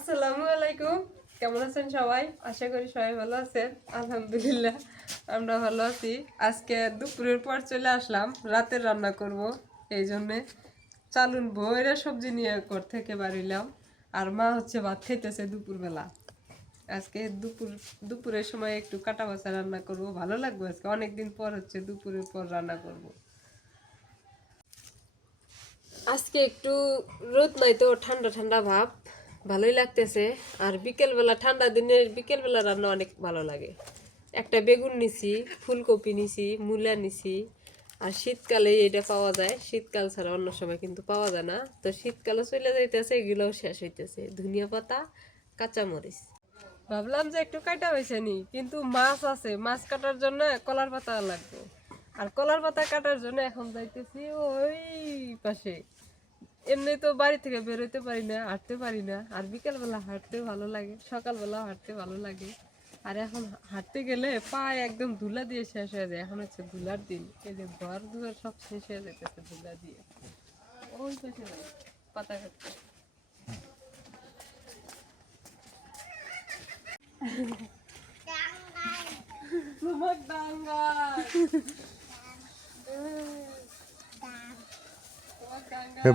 আসসালামু আলাইকুম। কেমন আছেন সবাই? আশা করি সবাই ভালো আছেন। আলহামদুলিল্লাহ আমরা ভালো আছি। আজকে দুপুরের পর চলে আসলাম, রাতের রান্না করব। এই জন্যে চালুন বইরা সবজি নিয়ে ঘর থেকে বাড়িলাম। আর মা হচ্ছে ভাত খাইতেছে দুপুরবেলা। আজকে দুপুরের সময় একটু কাটা বাছা রান্না করব, ভালো লাগবে। আজকে অনেকদিন পর হচ্ছে দুপুরের পর রান্না করব। আজকে একটু রোদ নাই তো, ঠান্ডা ঠান্ডা ভাব, ভালোই লাগতেছে। আর বিকেলবেলা, ঠান্ডা দিনের বিকেলবেলা রান্না অনেক ভালো লাগে। একটা বেগুন নিছি, ফুলকপি নিছি, মূলা নিছি। আর শীতকালে এটা পাওয়া যায়, শীতকাল ছাড়া অন্য সময় কিন্তু পাওয়া যায় না। তো শীতকালে চলে যাইতেছে, এগুলোও শেষ হইতেছে। ধনিয়া পাতা, কাঁচামরিচ। ভাবলাম যে একটু কাটা হয়েছে নি, কিন্তু মাছ আছে, মাছ কাটার জন্য কলার পাতা লাগবে। আর কলার পাতা কাটার জন্য এখন যাইতেছি ওই পাশে। এমনি তো বাড়ি থেকে বেরোতে পারি না, হাঁটতে পারি না। আর বিকেলবেলা হাঁটতে ভালো লাগে, সকালবেলা হাঁটতে ভালো লাগে। আর এখন হাঁটতে গেলে পায়ে একদম ধুলা দিয়ে শেষ হয়ে যায়। এখন হচ্ছে ধুলার দিন, এই যে ঘর দুয়ার সব শেষ হয়ে যেতেছে ধুলা দিয়ে। ওই পাশে যাই পাতা কাটতে।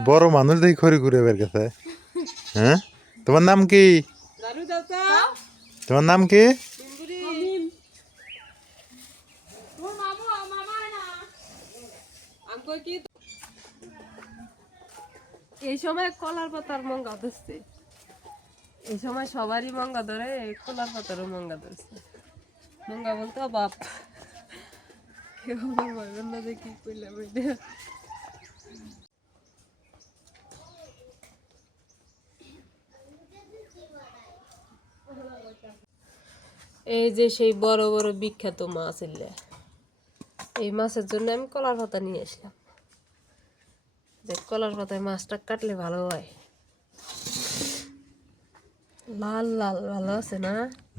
বড় মানুষ দেখি খড়ি ঘুরে বের গেছে। হ্যাঁ, তোমার নাম কি? তোমার নাম কি? এই সময় কলার পাতার মঙ্গা ধরছে, এই সময় সবারই মঙ্গা ধরে, কলার পাতারও মঙ্গা ধরছে। মঙ্গা বলতো বাপ, কেউ ভাবেন না যে কি করলাম এটা। এই যে সেই বড় বড় বিখ্যাত মাছ এলে, এই মাছের জন্য আমি কলার পাতা নিয়ে আসলাম। যে কলার পাতায় মাছটা কাটলে ভালো হয়। লাল লাল ভালো আছে না?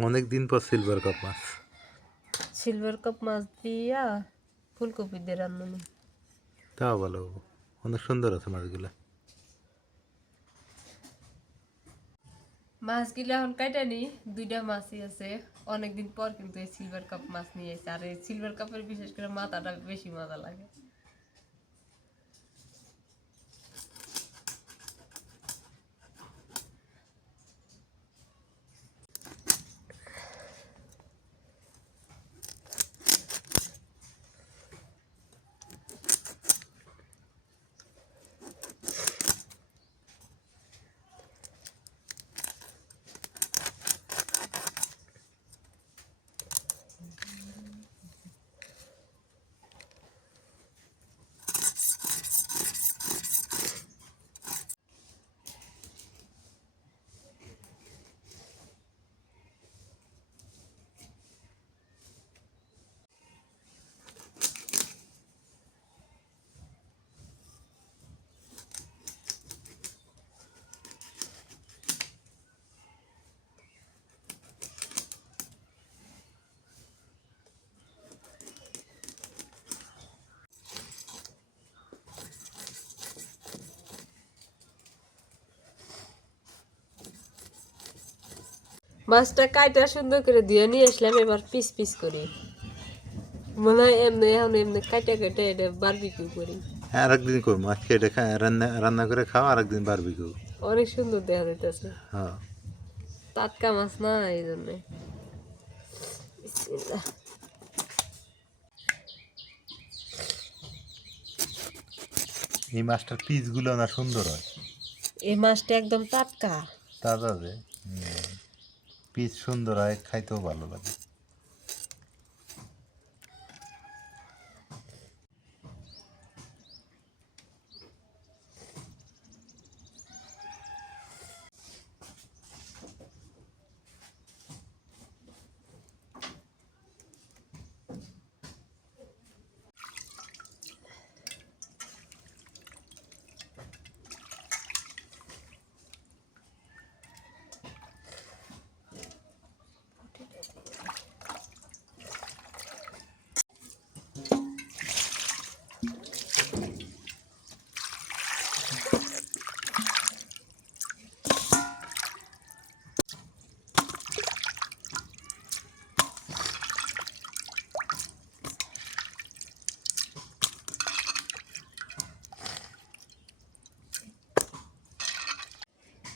অনেক দিন পর সিলভার কাপ মাছ। সিলভার কাপ মাছ দিয়া ফুলকপি দিয়ে রান্না। তাও ভালো, অনেক সুন্দর আছে মাছগুলা। মাছগুলো এখন কাটা নি, দুইটা মাছই আছে। অনেকদিন পর কিন্তু এই সিলভার কাপ মাছ নিয়ে এসেছে। আর এই সিলভার কাপের বিশেষ করে মাথাটা বেশি মজা লাগে। মাছটা কাইটা সুন্দর করে দিয়ে নিয়ে আসলাম, এবার পিস পিস করি। মনে হয় এমনি এখন এমনি কাইটা কাইটা এটা বারবিকিউ করি। হ্যাঁ, আরেকদিন করবো আজকে এটা রান্না রান্না করে খাওয়া, আরেকদিন বারবিকিউ। অনেক সুন্দর দেখা যাইতেছে, হ্যাঁ, টাটকা মাছ না, এই জন্যে। বিসমিল্লাহ। এই মাছটার পিসগুলো না সুন্দর হয়। এই মাছটা একদম টাটকা। তাজা যে পিস সুন্দর হয়, খাইতেও ভালো লাগে।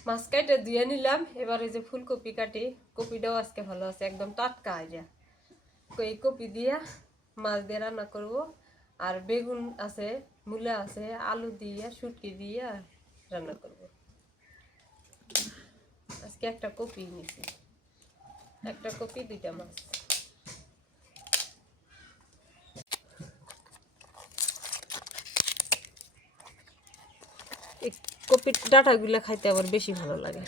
মাছ কাটে ধুয়ে নিলাম। এবার এই যে ফুলকপি কাটি, কপিটাও আজকে ভালো আছে, একদম টাটকা আইডিয়া। এই কপি দিয়া মাছ দিয়ে রান্না করব। আর বেগুন আছে, মূলা আছে, আলু দিয়ে শুটকি দিয়ে রান্না করব। আজকে একটা কপি নিছি, একটা কপি 2টা মাছ। এই কপির ডাঁটাগুলো খাইতে আবার বেশি ভালো লাগে।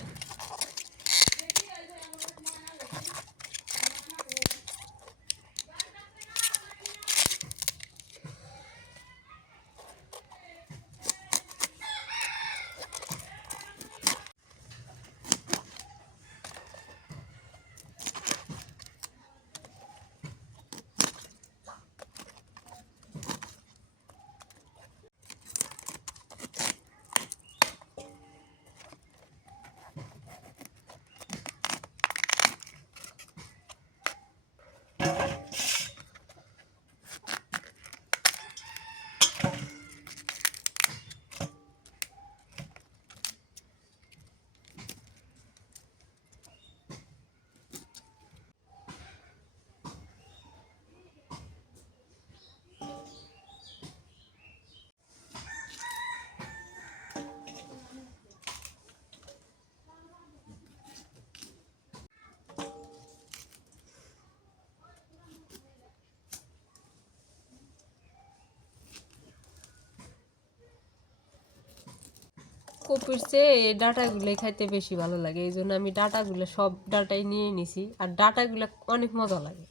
কপির চেয়ে এই ডাঁটাগুলো খাইতে বেশি ভালো লাগে, এই জন্য আমি ডাঁটাগুলো সব ডাঁটাই নিয়ে নিছি। আর ডাঁটাগুলো অনেক মজা লাগে।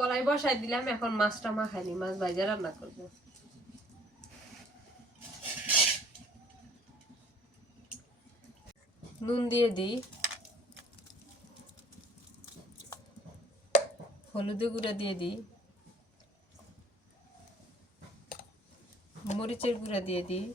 কড়াই বসাই দিলাম, এখন মাছটা মাখাইনি, মাছ ভাজা রান্না করব। নুন দিয়ে দিই, হলুদ গুঁড়া দিয়ে দিই, মরিচের গুঁড়া দিয়ে দিই,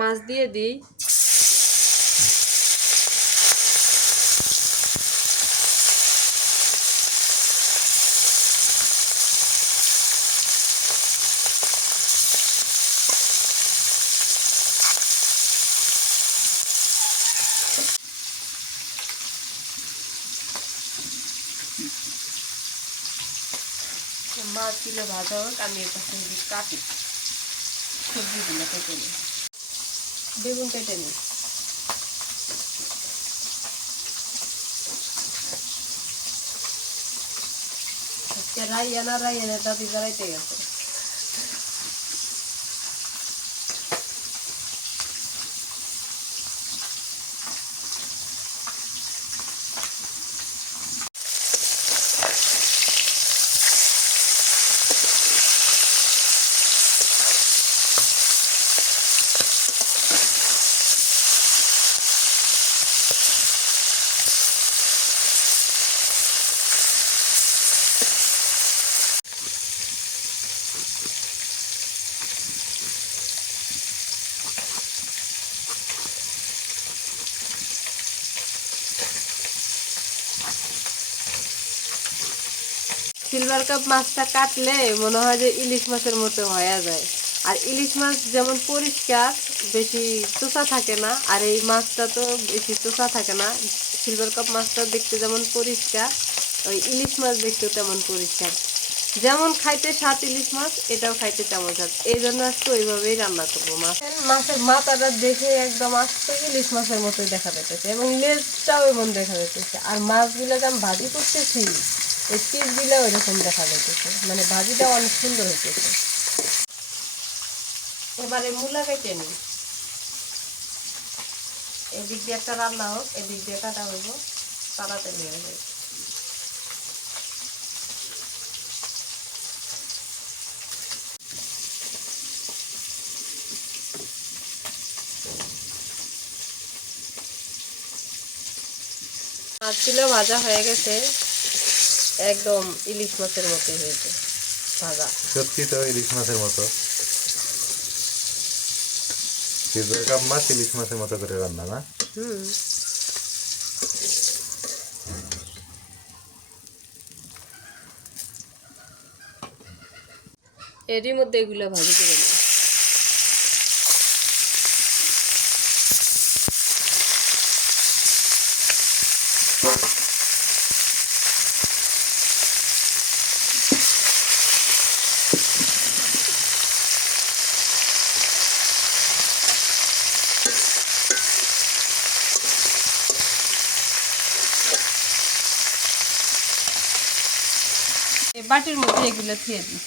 মাছ দিয়ে দিই, মাছগুলো ভাজা হোক, আমি এটা কাটি, সবজিগুলো কেটে নিই, বেগুন কেটে নিই। রাইয়ানা দাদি বেড়াইতে গেছে। সিলভার কাপ মাছটা কাটলে মনে হয় যে ইলিশ মাছের মতো হয়ে যায়। আর ইলিশ মাছ যেমন পরিষ্কার, বেশি চোষা থাকে না, আর এই মাছটা তো বেশি চোষা থাকে না। সিলভার কাপ মাছটা দেখতে যেমন পরিষ্কার, ওই ইলিশ মাছ দেখতেও তেমন পরিষ্কার। যেমন খাইতে স্বাদ ইলিশ মাছ, এটাও খাইতে তেমন স্বাদ। এই জন্য আজকে ওইভাবেই রান্না করবো মাছ। মাছের মাথাটা দেখে একদম আজকে ইলিশ মাছের মতোই দেখা যাচ্ছে, এবং লেজটাও এমন দেখা যাচ্ছে। আর মাছগুলো যে আমি ভাজি করতেছি, এই পিসগুলো ওইরকম দেখা যাচ্ছে, মানে ভাজিটা অনেক সুন্দর হইতেছে। এবারে মূলা কেটে নিই। এদিক দিয়ে একটা রান্না হোক, এদিক দিয়ে কাটা হইব, তাড়াতাড়ি হয়ে যাবে। মাছগুলো ভাজা হয়ে গেছে, একদম ইলিশ মাছের মতোই হয়েছে ভাজা। সত্যি তো ইলিশ মাছের মতো। সিলভার কাপ মাছ ইলিশ মাছের মতো করে রান্না না? হুম। এরই মধ্যে এগুলো ভাজি করে নিই। এই বাটির মধ্যে এগুলো থুয়ে দিই।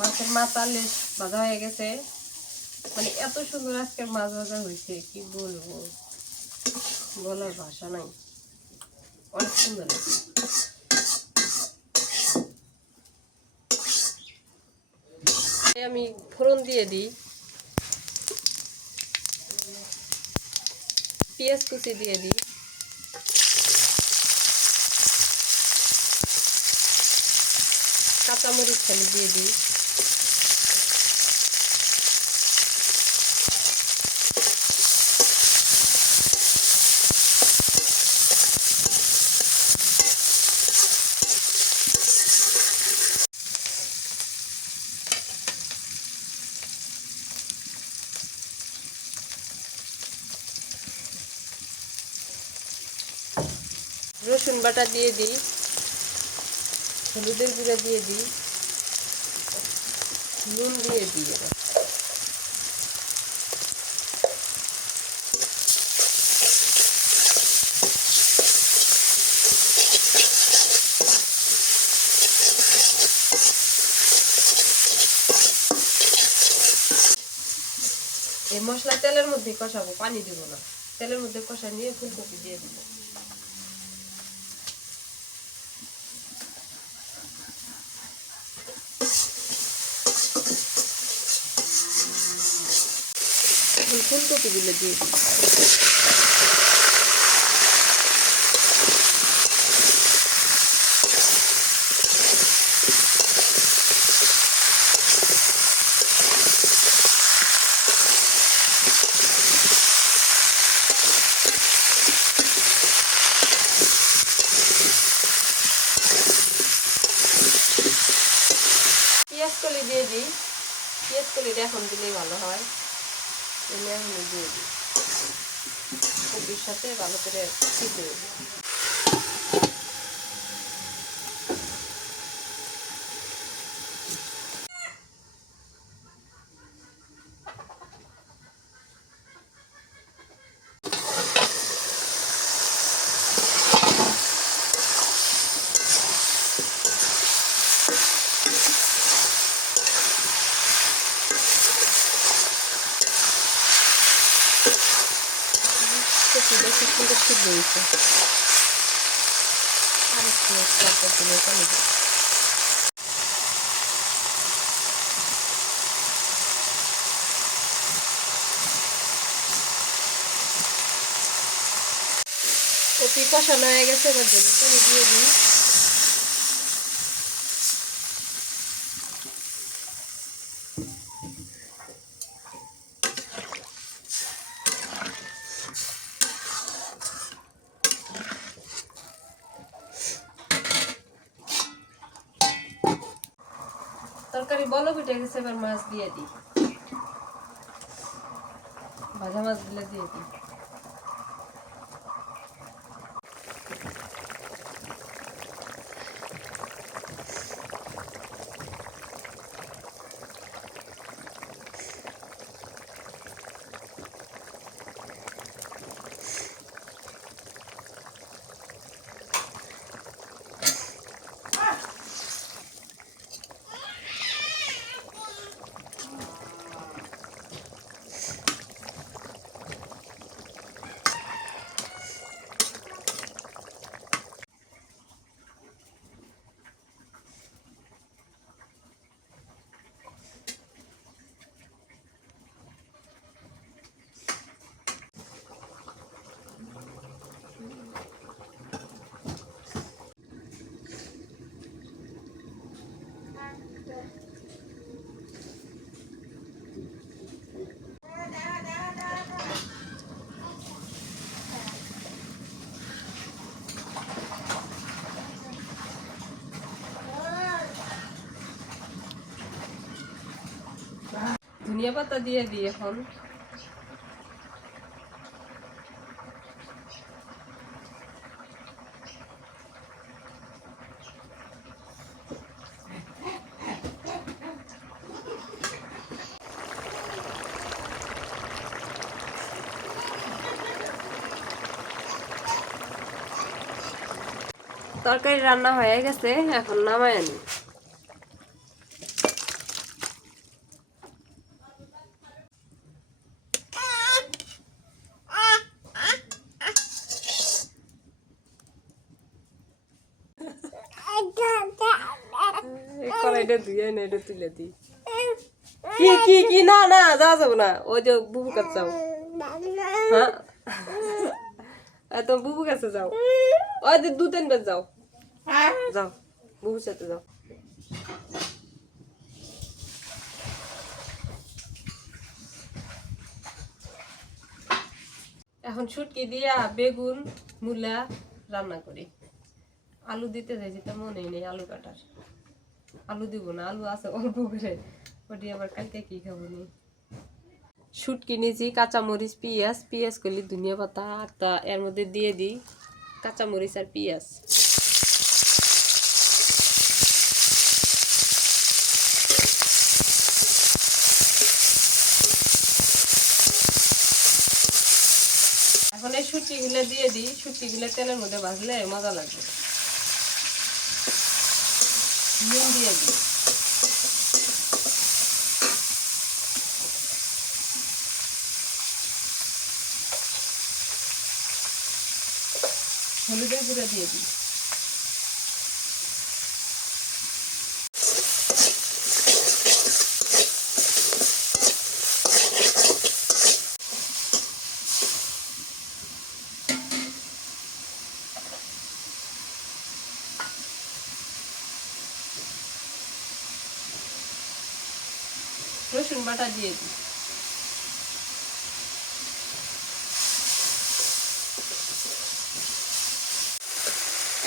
মাছের মাথা লেজ ভাজা হয়ে গেছে, মানে এত সুন্দর আজকের মাছ ভাজা হয়েছে, কি বলবো, বলার ভাষা নাই, অনেক সুন্দর লাগছে। আমি ফোড়ন দিয়ে দিই, পেঁয়াজ কুচি দিয়ে দিই, কাঁচামরিচ খালি দিয়ে দিই, রসুন বাটা দিয়ে দিই, হলুদের গুঁড়া দিয়ে দিই, নুন দিয়ে দিই। এবার এই মশলা তেলের মধ্যে কষাবো, পানি দিব না। তেলের মধ্যে কষা নিয়ে ফুলকপি দিয়ে দিব। ফুলকপিগুলো দিয়ে দিই। পেঁয়াজ কলি দিয়ে দিই, পেঁয়াজ কলিটা এখন দিলেই ভালো হয়, এনে এখন দিয়ে দিই, কপির সাথে ভালো করে সিদ্ধ হয়ে যায়। কপিটা খুব সুন্দর সিদ্ধ হয়েছে। আর একটু লাফার দিলে চলে যায়। কপি কষানো হয়ে গেছে, এবার জন্য পানি দিয়ে দিই। তরকারি বলক উঠে গেছে, এবার মাছ দিয়ে দিই। ভাজা মাছ দিলে দিয়ে দিই। ধনিয়া পাতা দিয়ে দিই এখন। তরকারি রান্না হয়ে গেছে, এখন নামাই আনি। কড়াইটা ধুয়ে না, এটা তুলে দিই। কি কি কি না না, যাওয়া যাবো না, ওই যে বুবু কাছে যাও। হ্যাঁ তো বুবু কাছে যাও, ওই যে 2-3 বার যাও, যাও বুবুর সাথে যাও। এখন শুটকি দিয়া বেগুন মূলা রান্না করি। আলু দিতে যাই, যেটা মনেই নেই আলু কাটার। আলু দিব না, আলু আছে অল্প করে, ওটি আবার কালকে কি খাবো নি। শুটকি নিয়েছি, কাঁচামরিচ পেঁয়াজ, পেঁয়াজ করলি ধনিয়া পাতা, তা এর মধ্যে দিয়ে দিই কাঁচামরিচ আর পেঁয়াজ। এখন এই শুটকিগুলো দিয়ে দিই, শুটকিগুলো তেলের মধ্যে ভাজলে মজা লাগবে। নুন দিয়ে দিই। হলুদের গুঁড়া দিয়ে দিই। রসুন বাটা দিয়ে দিই।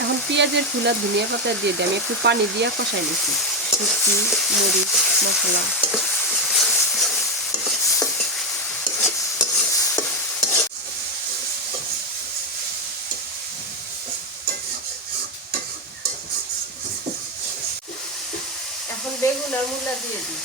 এখন পেঁয়াজের ফুল আর ধনিয়া পাতা দিয়ে দিই। আমি একটু পানি দিয়ে কষাই নিচ্ছি। শুটকি, মরিচ, মশলা। এখন বেগুন আর মূলা দিয়ে দিই।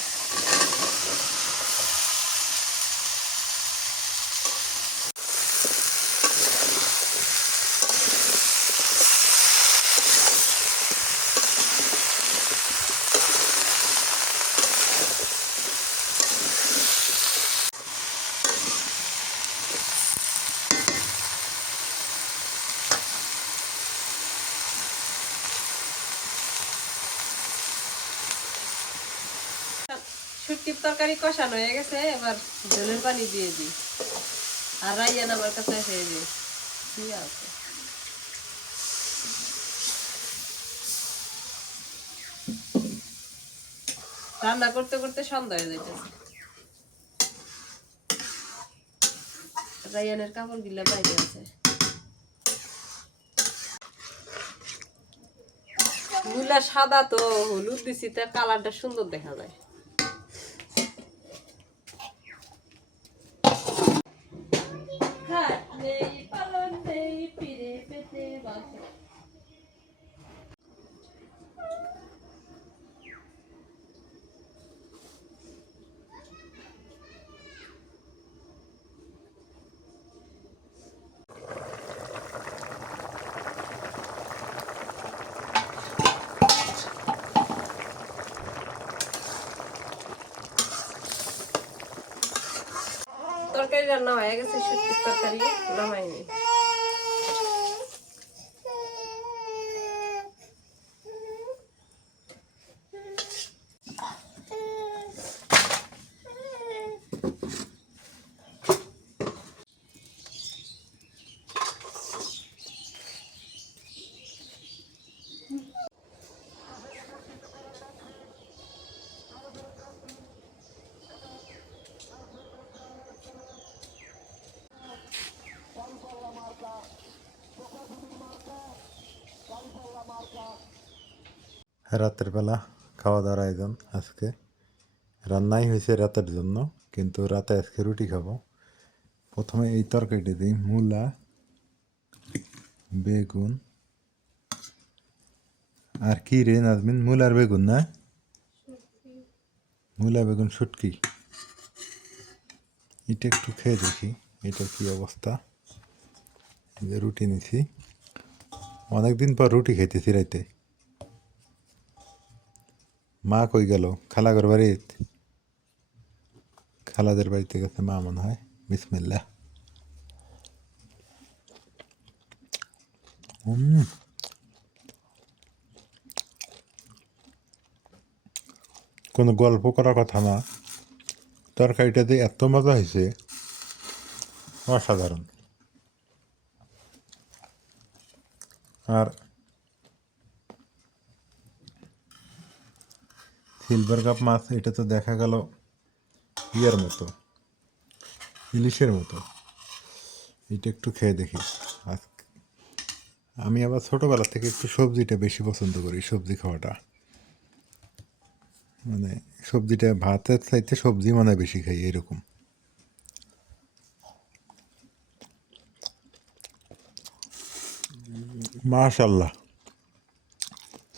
শুটকির তরকারি কষানো হয়ে গেছে, এবার ঝোলের পানি দিয়ে দিই। আর রাইয়ান আমার কাছে এসে এই যে শুয়ে আছে। রান্না করতে করতে সন্ধ্যা হয়ে যাইতেছে। রাইয়ানের কাপড় গিলা বাইরে আছে। মূলা সাদা তো হলুদ দিছি, তার কালারটা সুন্দর দেখা যায়। তরকারি রান্না হয়ে গেছে, শুটকির তরকারি নামাইনি। রাতের বেলা খাওয়া দাওয়ার আয়োজন আজকে। রান্নাই হয়েছে রাতের জন্য, কিন্তু রাতে আজকে রুটি খাবো। প্রথমে এই তরকারিটা দিই, মূলা, বেগুন আর কি রে নাজমিন, মূলা আর বেগুন না, মূলা বেগুন শুটকি। এটা একটু খেয়ে দেখি এটার কি অবস্থা। এই যে রুটি নিছি, অনেকদিন পর রুটি খাইতেছি রাইতে। মা কই গেল? খালাঘর বাড়িতে, খালাদের বাড়িতে গেছে মা মনে হয়। বিসমিল্লাহ। কোনো গল্প করার কথা না, তরকারিটাতে এত মজা হয়েছে, অসাধারণ। আর সিলভার কাপ মাছ, এটা তো দেখা গেল ইয়ের মতো, ইলিশের মতো। এটা একটু খেয়ে দেখি। আমি আবার ছোটোবেলা থেকে একটু সবজিটা বেশি পছন্দ করি, সবজি খাওয়াটা। মানে সবজিটা ভাতের চাইতে সবজি মনে হয় বেশি খাই এরকম। মাশাল্লাহ,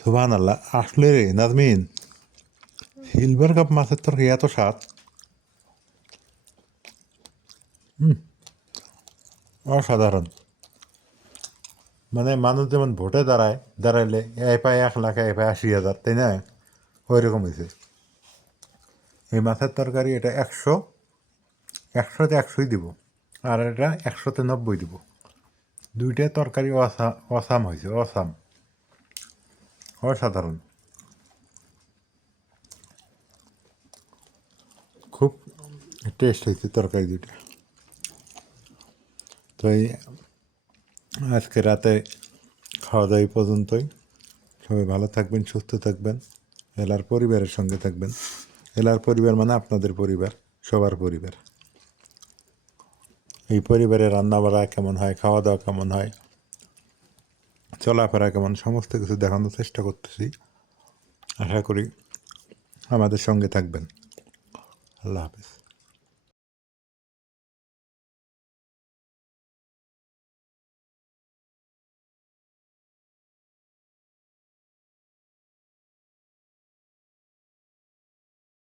সুবহানাল্লাহ। আসলে রে নাজমিন, সিলভার কাপ মাছের তরকারি এত স্বাদ, অসাধারণ। মানে মানুষ যেমন ভোটে দাঁড়াইলে এ পায় 1 লাখ, এ পায় 80,000, তাই না? ওই রকম হয়েছে এই মাছের তরকারি। এটা 100তে 100ই দিব, আর এটা 100তে 90 দিব। দুইটা তরকারি অসাম হয়েছে, অসাম, অসাধারণ। খুব টেস্ট হয়েছে তরকারি দুইটা। তো এই আজকে রাতে খাওয়া দাওয়া এই পর্যন্তই। সবাই ভালো থাকবেন, সুস্থ থাকবেন, এলার পরিবারের সঙ্গে থাকবেন। এলার পরিবার মানে আপনাদের পরিবার, সবার পরিবার। এই পরিবারে রান্নাবাড়া কেমন হয়, খাওয়া দাওয়া কেমন হয়, চলাফেরা কেমন, সমস্ত কিছু দেখানোর চেষ্টা করতেছি। আশা করি আমাদের সঙ্গে থাকবেন। আল্লাহ হাফেজ।